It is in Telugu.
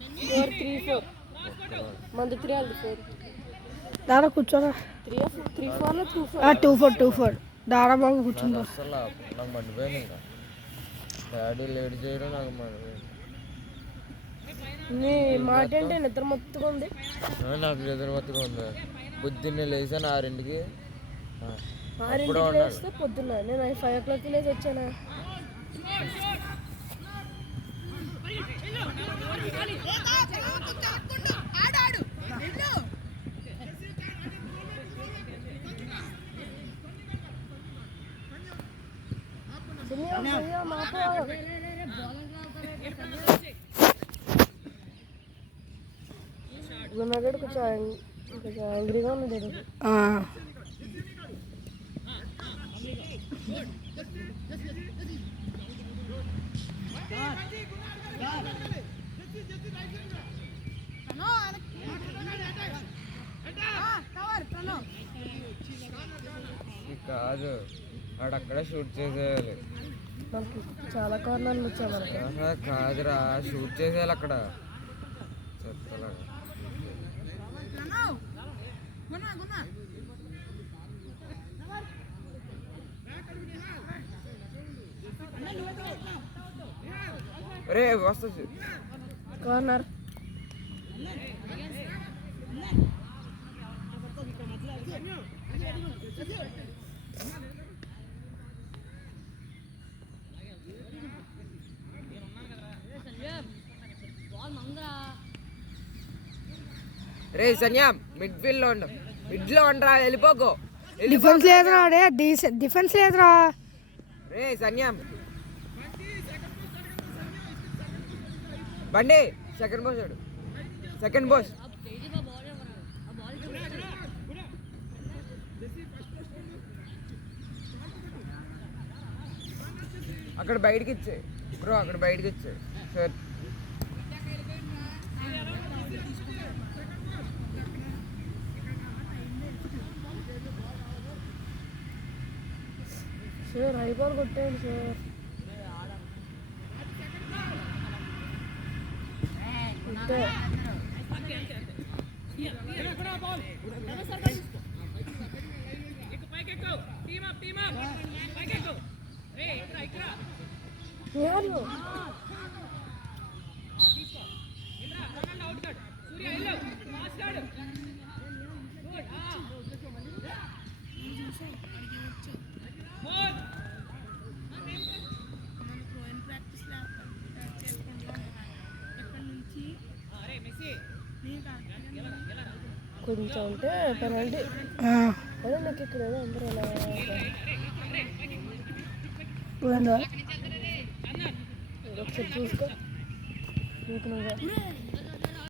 4 3 4 మంది 3 అది 4 దారా కూర్చోరా 3 3 4 లో 2 4 2 4 దారా బాబు కూర్చుందా అసలు నాకు మండిపోయింది ఇంకా డాడీ లేట్ చేయడం నాకు మండిపోయింది. నీ మాట ఏంటి నిద్ర మొత్తుగా ఉంది. నాకు నిద్ర మొత్తంగా ఉంది. పొద్దున్నే లేచాను 6ంటికి. 6ంటికి లేస్తే పొద్దున్న నేను 5 o'clock లేచి వచ్చానా. గుణగడు కొంచెం యాంగ్రీగా ఉన్నాడు. కాదు వాడు అక్కడే షూట్ చేసేయాలి. మనకి చాలా కార్నర్లు వచ్చాయి మనకి. కాదురా షూట్ చేసేయాలి అక్కడ చెత్తలాగా. రే వస్తుంది కార్నర్. రే సన్యా మిడ్లో ఉండు. మిడ్లో ఉండరా, వెళ్ళిపోకు. డిఫెన్స్ లేదురా, డిఫెన్స్ లేదురా. రే సన్యా బండి సెకండ్ బోస్ వాడు, సెకండ్ బోస్. అక్కడ బయటకి ఇచ్చే బ్రో, అక్కడ బయటకి ఇచ్చే సార్. సార్ హై బాల్ కొట్టేయండి సార్. అంతే. కొంచెం అంటే పెనాల్టీ. అదే నాకు ఇక్కడ అందరూ అలా ఒకసారి చూసుకో.